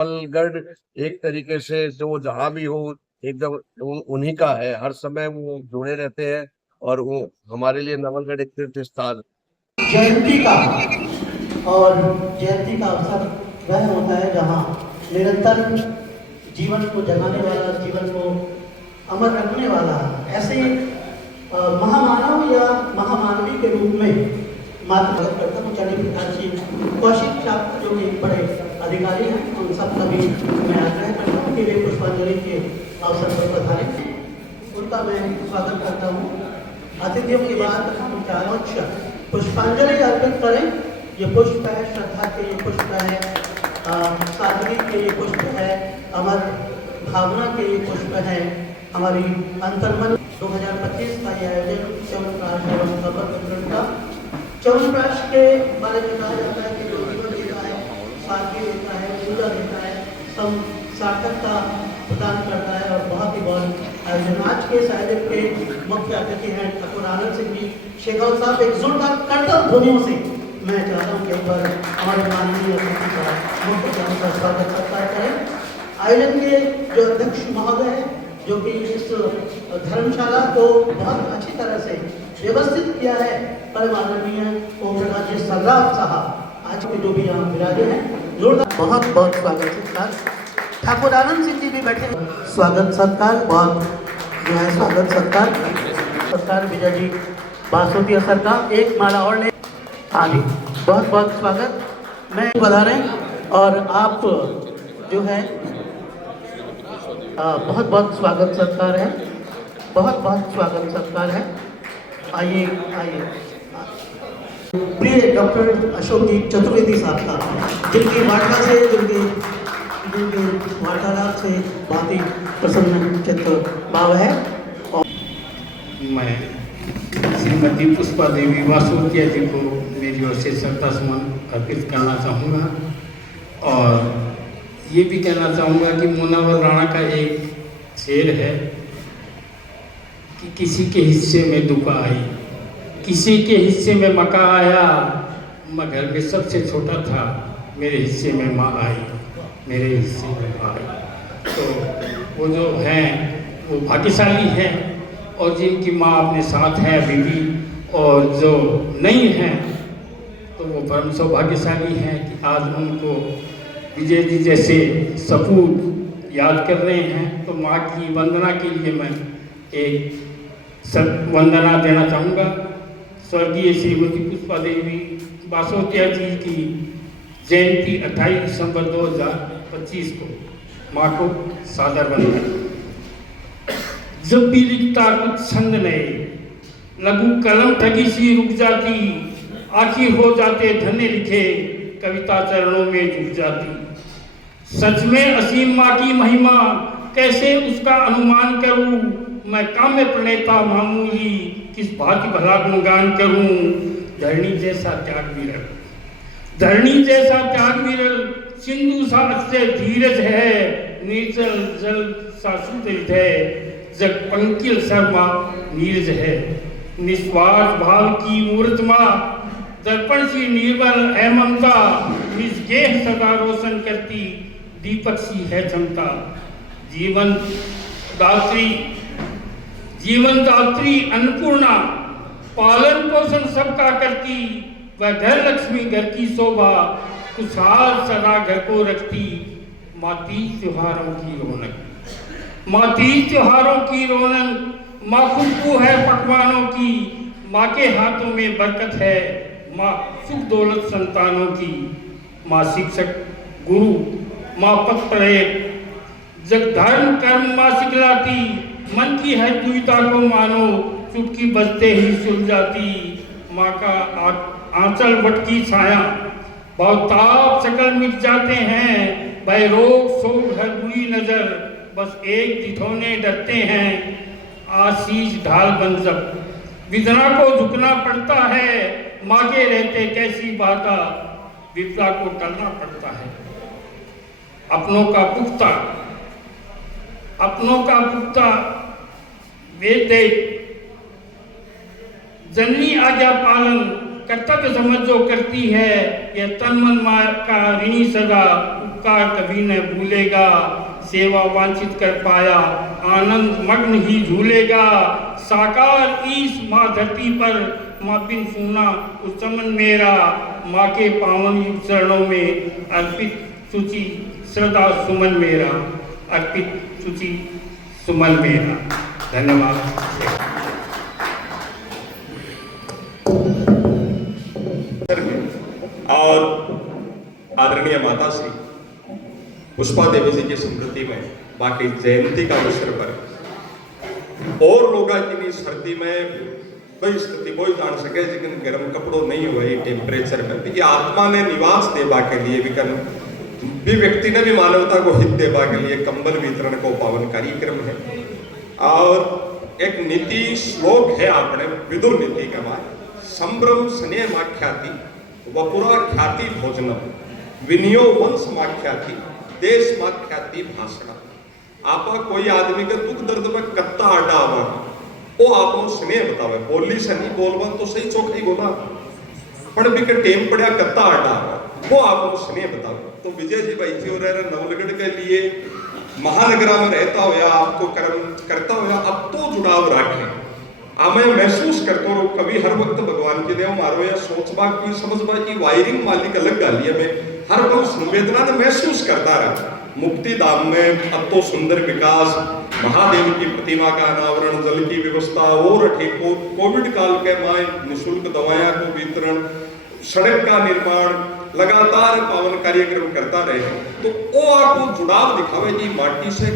नवलगढ़ एक तरीके से जो जहाँ भी हो एकदम उन्हीं का है, हर समय वो जुड़े रहते हैं और वो हमारे लिए नवलगढ़ एक तीर्थ स्थान। जयंती का और जयंती का अवसर वह होता है जहाँ निरंतर जीवन को जगाने वाला, जीवन को अमर रखने वाला ऐसे महामानव या महामानवी के रूप में मात्र मदद करता हूँ। चलिए प्रकाश जी, कौशिक चाप जो कि बड़े अधिकारी हैं, उन सब का भी मैं आग्रह करता हूँ कि वे पुष्पांजलि के अवसर पर पधारें। उनका मैं स्वागत करता हूँ। अतिथियों के बाद हम चारोक्ष पुष्पांजलि अर्पित करें। ये पुष्प है श्रद्धा के, ये पुष्प है सादगी के, ये पुष्प है अमर भावना के, ये पुष्प है हमारी अंतर्मन। 2025 का ये आयोजन च्यवनप्राश एवं खबर वितरण का। च्यवनप्राश के बारे में कहा जाता है कि जो जीवन देता है, सादगी देता है, पूजा देता है, सार्थकता प्रदान करता है और बहुत ही बहुत आयोजन। आज के इस आयोजन के मुख्य अतिथि हैं ठाकुर आनंद सिंह जी शेखावत साहब। एक जोरदार करतब ध्वनियों से मैं चाहता हूँ कि एक बार हमारे माननीय अतिथि का मुख्य अतिथि का स्वागत सत्कार करें। आयोजन के जो अध्यक्ष महोदय हैं, जो कि इस धर्मशाला को बहुत अच्छी तरह से व्यवस्थित किया है, परम आदरणीय ओम प्रकाश जी सर्राफ साहब, आज के जो भी यहाँ विराजे हैं, जोरदार बहुत बहुत स्वागत सत्कार। ठाकुर आनंद सिंह जी भी बैठे, स्वागत सत्कार, बहुत जो है स्वागत सत्कार सत्कार। विजय जी बासोतिया सर का एक माला और ले। हाँ जी, बहुत बहुत स्वागत। मैं बता रहे और आप जो है बहुत बहुत स्वागत सत्कार है, बहुत बहुत स्वागत सत्कार है। आइए आइए। प्रिय डॉक्टर अशोक जी चतुर्वेदी साहब का, जिनकी वार्ता से जिनके वार्तालाप से बहुत ही प्रसन्न चित्त भाव है। और मैं श्रीमती पुष्पा देवी बासोतिया जी को मेरी ओर से श्रद्धा सुमन अर्पित करना चाहूँगा और ये भी कहना चाहूँगा कि मुनावर राणा का एक शेर है कि किसी के हिस्से में दुका आई, किसी के हिस्से में मका आया, मैं घर में सबसे छोटा था, मेरे हिस्से में माँ आई, मेरे हिस्से में माँ आई। तो वो जो हैं वो भाग्यशाली हैं और जिनकी माँ अपने साथ है अभी भी, और जो नहीं हैं तो वो परम सौभाग्यशाली हैं कि आज उनको विजय जी जैसे सपूत याद कर रहे हैं। तो माँ की वंदना के लिए मैं एक वंदना देना चाहूँगा। स्वर्गीय श्रीमती पुष्पा देवी बासोतिया जी की जयंती 28 दिसंबर 2025 को माँ को सादर वंदन। जब भी लिखता कुछ छंद नए, लघु कलम ठगी सी रुक जाती, आखिर हो जाते धन्य लिखे, कविता चरणों में झुक जाती। सच में असीम माँ की महिमा, कैसे उसका अनुमान करूं, मैं काम्य प्रणेता मामूली, किस भांति भला गुणगान करूं। धरणी जैसा त्याग विरल, धरणी जैसा त्याग विरल, सिंधु सा अक्षय धीरज है, निर्जल जल सा शुद्ध हृदय, जग पंकिल शर्मा नीरज है। निस्वार्थ भाव की मूर्त माँ, दर्पण सी निर्मल है ममता, निस्गेह सदा रोशन करती, दीपक सी है क्षमता। जीवन दात्री अन्नपूर्णा, पालन पोषण सबका करती, वह घर लक्ष्मी घर की शोभा, खुशहाल सदा घर को रखती। माँ तीज त्योहारों की रौनक, माँ तीज त्योहारों की रौनक, माँ खुशबू है पकवानों की, माँ के हाथों में बरकत है, माँ सुख दौलत संतानों की। माँ शिक्षक गुरु, माँ पथ प्रेरक, जग धर्म कर्म माँ सिखलाती, मन की है दुविधा को मानो, चुटकी बजते ही सुलझाती। माँ का आंचल वट की छाया, बहुताप सकल मिट जाते हैं, भय रोग शोक हर बुरी नजर, बस एक दिठौने डरते हैं। आशीष ढाल बन जब विधना को झुकना पड़ता है, माँ के रहते कैसी बाता, विपदा को टलना पड़ता है। अपनों का पुख्ता वेद जननी आज्ञा पालन कर्तव्य समझ जो करती है, यह तन मन माँ का ऋणी सदा उपकार कभी न भूलेगा, सेवा वांछित कर पाया आनंद मग्न ही झूलेगा। साकार ईश माँ धरती पर, माँ बिन सुना उस चमन मेरा, माँ के पावन युग चरणों में अर्पित सूची श्रद्धा सुमन मेरा, अर्पित सूची सुमन मेरा। धन्यवाद। और आदरणीय माता श्री पुष्पा देवी जी की स्मृति में बाकी जयंती का अवसर पर और लोग की सर्दी में कोई स्थिति कोई जान सके लेकिन गर्म कपड़ों नहीं हुए टेम्परेचर में भी आत्मा ने निवास देवा के लिए भी व्यक्ति ने भी मानवता को हित देवा के लिए कंबल वितरण को पावन कार्यक्रम है। और एक नीति श्लोक है आपने विदुर नीति का बाद, संभ्रम स्नेह माख्याति वपुरा ख्याति भोजनम विनियो वंश माख्याति देश माख्याति भाषण। आपा कोई आदमी के दुख दर्द में कत्ता आडा आवा वो आपको स्नेह बतावे, बोली से नहीं बोलवा तो सही चौखाई बोला पण भी के टेम पड़ा कत्ता आडा आवा वो आपको स्नेह बतावे। तो विजय जी भाई जी और नवलगढ़ के लिए महानगरा में रहता हुआ आपको कर्म करता हुआ अब तो जुड़ाव रखे। मैं महसूस करता हूँ कभी हर वक्त भगवान की देव मारो या सोचबा की समझबा की वायरिंग मालिक अलग गाली है। मैं हर पल संवेदना ने महसूस करता रहा। मुक्ति धाम में अब तो सुंदर विकास, महादेव की प्रतिमा का अनावरण, जल की व्यवस्था और ठेको, कोविड काल के माए निःशुल्क दवाएं को वितरण, सड़क का निर्माण, लगातार पावन कार्यक्रम करता रहे। तो वो आपको जुड़ाव दिखावे जी माटी से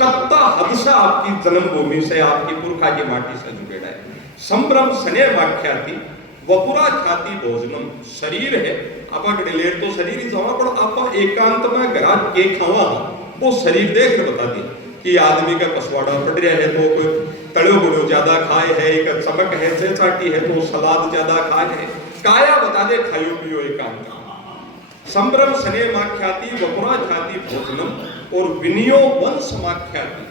कत्ता हदसा आपकी जन्मभूमि से आपकी पुरखा की माटी से जुड़े है। संभ्रम स्नेह वाख्याति वपुरा ख्याति भोजनम। शरीर है आप लेट तो शरीर ही जावा पर आप एकांत में घरा के खावा वो शरीर देख बता दी कि आदमी का पसवाड़ा पड़ रहा है तो कोई तड़ो गुड़ो ज्यादा खाए है, एक चमक है से चाटी है तो सलाद ज्यादा खाए है, काया बता दे खायो पियो एकांत। संभ्रम स्नेह माख्याति वपुरा ख्याति भोजनम और विनियो वंश माख्याति।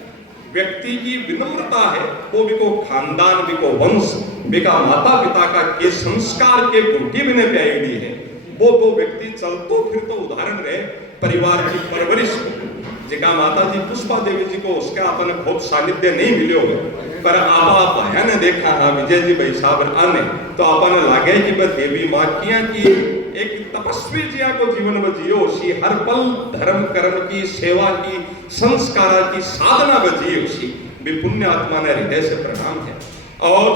व्यक्ति की विनम्रता है वो भी को खानदान भी को वंश बिका माता पिता का के संस्कार के गुंटी भी ने प्यारी है वो तो व्यक्ति चलतो फिर तो उदाहरण रहे परिवार की परवरिश। जिका माता जी पुष्पा देवी जी को उसका अपन बहुत सानिध्य नहीं मिले हुए पर आप आया ने देखा ना विजय जी भाई साहब आने तो अपन लागे कि बस देवी माँ किया की एक तपस्वी जिया को जीवन में जियो सी हर पल धर्म कर्म की सेवा की संस्कार की साधना में जियो सी भी पुण्य आत्मा ने हृदय से प्रणाम है। और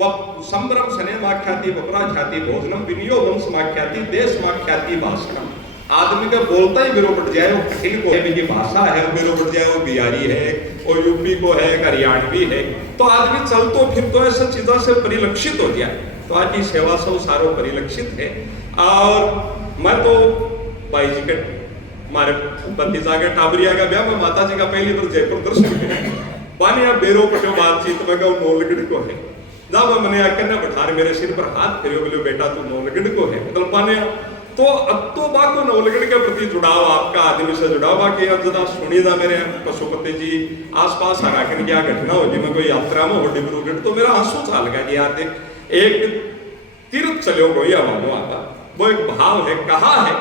वह संभ्रम स्नेह माख्याति वपुरा ख्याति भोजनम विनियो वंश माख्याति देश माख्याति भाषणम। आदमी का बोलता ही बिरो पड़ जाए वो कठिन को है की भाषा है बिरो पड़ जाए वो बिहारी है वो यूपी को है हरियाणवी है तो आदमी चलतो फिर तो ऐसा चीजों से परिलक्षित हो जाए। तो आज की सेवा सब सारो परिलक्षित है। और मैं तो भाई जी के हमारे भतीजा के टाबरिया का ब्याह में माता जी का पहली बार जयपुर दर्शन बानिया बेरो पटो बातचीत में कहूँ नौलगढ़ को है जब मैंने आकर ना बैठा मेरे सिर पर हाथ फेरो बोले बेटा तू नौलगढ़ को है मतलब पाने तो अब तो बात को नौलगढ़ के प्रति जुड़ाव आपका आदमी से जुड़ाव बाकी अब जरा सुनीदा मेरे पशुपति जी आसपास आराकन क्या घटना होगी मैं कोई यात्रा में हो डिब्रूगढ़ तो मेरा आंसू छाल गया यार देख एक तीर्थ चलो कोई हमारो आता वो एक भाव है कहा है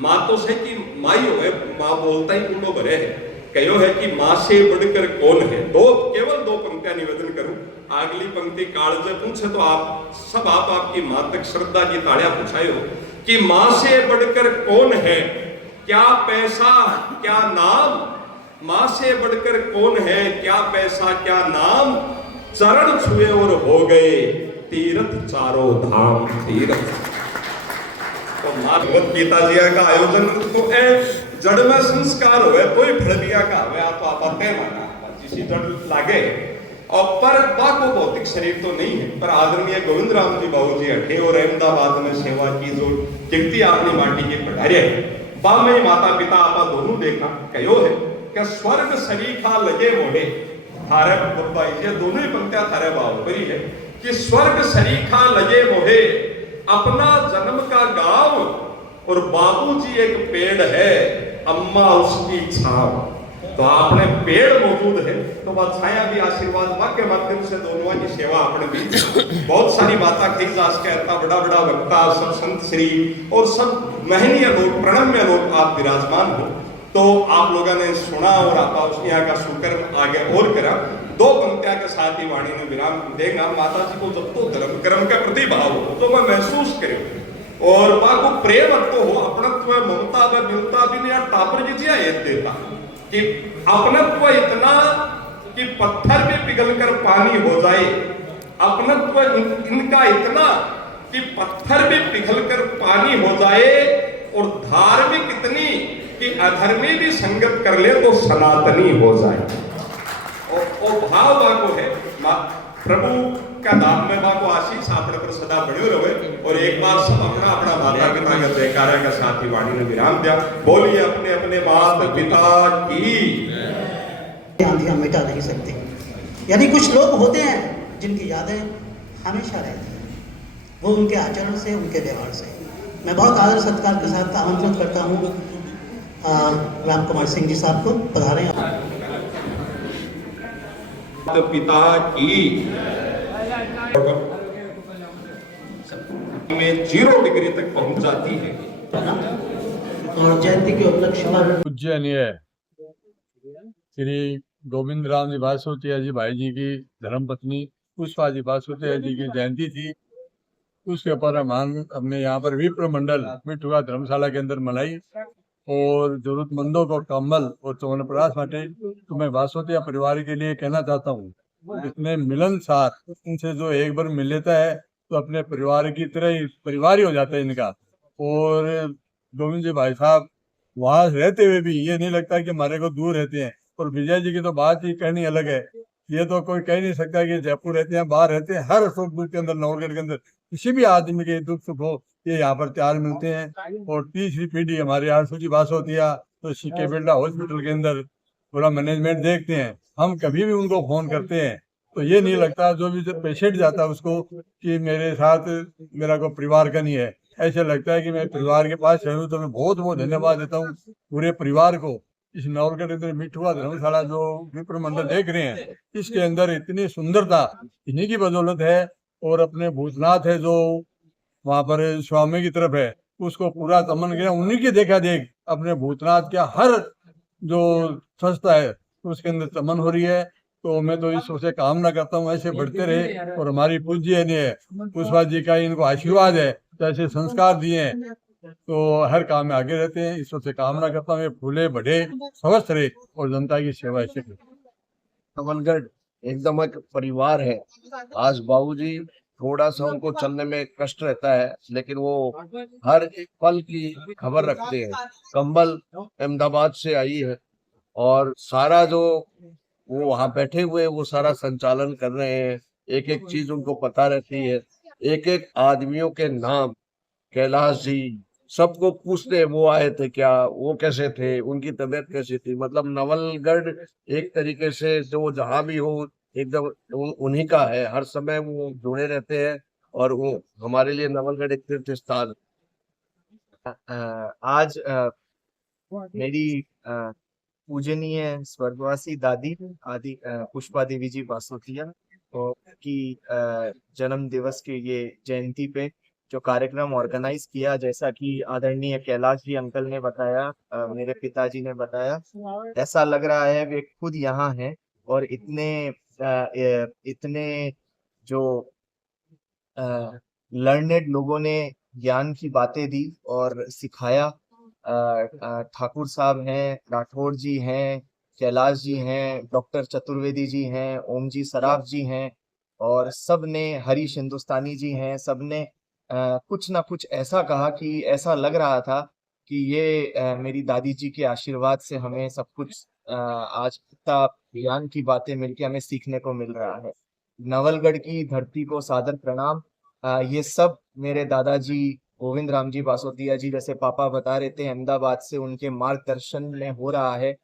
माँ तो से कि माई है माँ बोलता ही कुंडो भरे है कहो है कि माँ से बढ़कर कौन है। दो केवल दो पंक्तियां निवेदन करूं। अगली पंक्ति कालजे पूछे तो आप सब आपकी माँ तक श्रद्धा की ताड़ियां पूछाए हो कि माँ से बढ़कर कौन है, क्या पैसा क्या नाम, माँ से बढ़कर कौन है क्या पैसा क्या नाम, चरण छुए और हो गए तीर्थ चारों धाम तीर्थ। तो भगवत गीता जी का आयोजन तो जड़ में संस्कार हुए कोई फड़बिया का हुए आप आते माना जिसी जड़ लागे और पर बाको भौतिक शरीर तो नहीं है पर आदरणीय गोविंद राम जी बाबू जी हटे और अहमदाबाद में सेवा की जो कीर्ति अपनी माटी के पढ़ारे बा में माता पिता आपा दोनों देखा कहो है क्या स्वर्ग सरीखा लगे मोहे थारे बब्बा ये दोनों ही पंक्तियां थारे बाहुबली है कि स्वर्ग सरीखा लगे मोहे अपना जन्म का गांव और बाबूजी एक पेड़ है अम्मा उसकी छाव। तो आपने पेड़ मौजूद है तो बात छाया भी आशीर्वाद मां के माध्यम से दोनों की सेवा अपने बीच बहुत सारी बातें कही जा कहता बड़ा बड़ा वक्ता सब संत श्री और सब महनीय लोग प्रणम्य लोग आप विराजमान हो तो आप लोगों ने सुना और आपा उस यहाँ का शुक्र आगे और करा। दो पंक्तियां के साथ ही वाणी में विराम देगा। माता जी को जब तो धर्म कर्म का प्रति भाव हो तो मैं महसूस करूं और माँ को प्रेम तो हो अपनत्व ममता व मिलता भी नहीं टापर जी ये देता कि अपनत्व इतना कि पत्थर भी पिघलकर पानी हो जाए, अपनत्व इनका इतना कि पत्थर भी पिघलकर पानी हो जाए, और धार्मिक इतनी कि अधर्मी भी संगत कर ले तो सनातनी हो जाए। और भाव बाको है प्रभु का नाम में बाको आशीष आप पर सदा बने रहे। और एक बार सब अपना अपना माता पिता का जयकारा का साथ ही वाणी में विराम दिया। बोलिए अपने अपने माता पिता की। आंधियां मिटा नहीं सकती। यानी कुछ लोग होते हैं जिनकी यादें हमेशा रहती हैं, वो उनके आचरण से, उनके व्यवहार से। मैं बहुत आदर सत्कार के साथ आमंत्रित करता हूँ राम कुमार सिंह जी साहब को, पधारें। पिता की में 0 डिग्री तक पहुंच जाती है। और जयंती के उपलक्ष्य पर पूज्यनीय श्री गोविंद राम जी बासोतिया जी भाई जी की धर्मपत्नी पुष्पा जी बासोतिया जी की जयंती थी। उसके ऊपर हमने यहाँ पर विप्र मंडल मिठुआ धर्मशाला के अंदर मनाई और जरूरतमंदों को कंबल और चौनप्राश बांटे। तो मैं बासोतिया परिवार के लिए कहना चाहता हूँ, इतने मिलनसार, इनसे जो एक बार मिल लेता है तो अपने परिवार की तरह ही परिवार ही हो जाता है इनका। और गोविंद जी भाई साहब वहाँ रहते हुए भी ये नहीं लगता कि हमारे को दूर रहते हैं। और विजय जी की तो बात ही कहनी अलग है, ये तो कोई कह नहीं सकता कि जयपुर रहते हैं, बाहर रहते हैं। हर सुख दुख के अंदर, नवलगढ़ के अंदर किसी भी आदमी के दुख सुख हो ये यहाँ पर तैयार मिलते हैं। और तीसरी पीढ़ी हमारे आरसू जी बासोतिया तो सीके बिरला हॉस्पिटल के अंदर पूरा मैनेजमेंट देखते हैं। हम कभी भी उनको फोन करते हैं तो ये नहीं लगता जो भी पेशेंट जाता है उसको कि मेरे साथ मेरा कोई परिवार का नहीं है। ऐसे लगता है कि मैं परिवार के पास रहूं। तो मैं बहुत बहुत धन्यवाद देता हूँ पूरे परिवार को। इस नवलगढ़ के अंदर मिठुआ धर्मशाला जो विप्र मंडल देख रहे हैं, इसके अंदर इतनी सुंदरता इन्हीं की बदौलत है। और अपने भूतनाथ है जो वहां पर स्वामी की तरफ है, उसको पूरा तमन गया उन्हीं की देखा देख अपने भूतनाथ का हर जो संस्था है उसके अंदर तमन हो रही है। तो मैं तो ईश्वर से कामना करता हूँ ऐसे बढ़ते रहे। और हमारी पूज्य पुष्पा जी का इनको आशीर्वाद है, तो ऐसे संस्कार दिए हैं तो हर काम में आगे रहते हैं। ईश्वर से कामना करता हूँ फूले बढ़े, स्वस्थ रहे और जनता की सेवा ऐसे करे। नवलगढ़ एकदम एक परिवार है। आज बाबूजी थोड़ा सा उनको चलने में कष्ट रहता है, लेकिन वो हर एक पल की खबर रखते हैं। कंबल अहमदाबाद से आई है और सारा जो वो वहां बैठे हुए वो सारा संचालन कर रहे हैं। एक एक चीज उनको पता रहती है, एक एक आदमियों के नाम। कैलाश जी सबको पूछते हैं वो आए थे क्या, वो कैसे थे, उनकी तबीयत कैसी थी। मतलब नवलगढ़ एक तरीके से जो जहां भी हो एकदम उन्हीं का है। हर समय वो जुड़े रहते हैं और वो हमारे लिए नवलगढ़ एक तीर्थ स्थान। आज मेरी पूजनीय स्वर्गवासी दादी आदि पुष्पा देवी जी बासोतिया की जन्म दिवस के ये जयंती पे जो कार्यक्रम ऑर्गेनाइज किया, जैसा कि आदरणीय कैलाश जी अंकल ने बताया, मेरे पिताजी ने बताया, ऐसा लग रहा है वे खुद यहाँ हैं और इतने जो लर्नेड लोगों ने ज्ञान की बातें दी और सिखाया। ठाकुर साहब हैं, राठौड़ जी हैं, कैलाश जी हैं, डॉक्टर चतुर्वेदी जी हैं, ओम जी सराफ जी हैं और सब ने, हरीश हिंदुस्तानी जी हैं, सब ने कुछ ना कुछ ऐसा कहा कि ऐसा लग रहा था कि ये मेरी दादी जी के आशीर्वाद से हमें सब कुछ आज इतना ज्ञान की बातें मिलके हमें सीखने को मिल रहा है। नवलगढ़ की धरती को सादर प्रणाम। ये सब मेरे दादाजी गोविंद राम जी बासोतिया जी, जैसे पापा बता रहे थे, अहमदाबाद से उनके मार्गदर्शन में हो रहा है।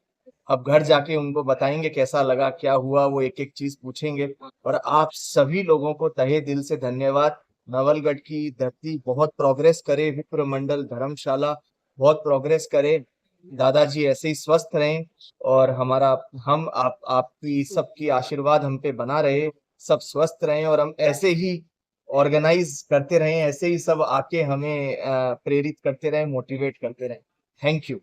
अब घर जाके उनको बताएंगे कैसा लगा, क्या हुआ, वो एक एक चीज पूछेंगे। और आप सभी लोगों को तहे दिल से धन्यवाद। नवलगढ़ की धरती बहुत प्रोग्रेस करे, विप्र मंडल धर्मशाला बहुत प्रोग्रेस करे, दादाजी ऐसे ही स्वस्थ रहें और हमारा आपकी सबकी आशीर्वाद हम पे बना रहे, सब स्वस्थ रहें और हम ऐसे ही ऑर्गेनाइज करते रहें, ऐसे ही सब आके हमें प्रेरित करते रहें, मोटिवेट करते रहें। Thank you.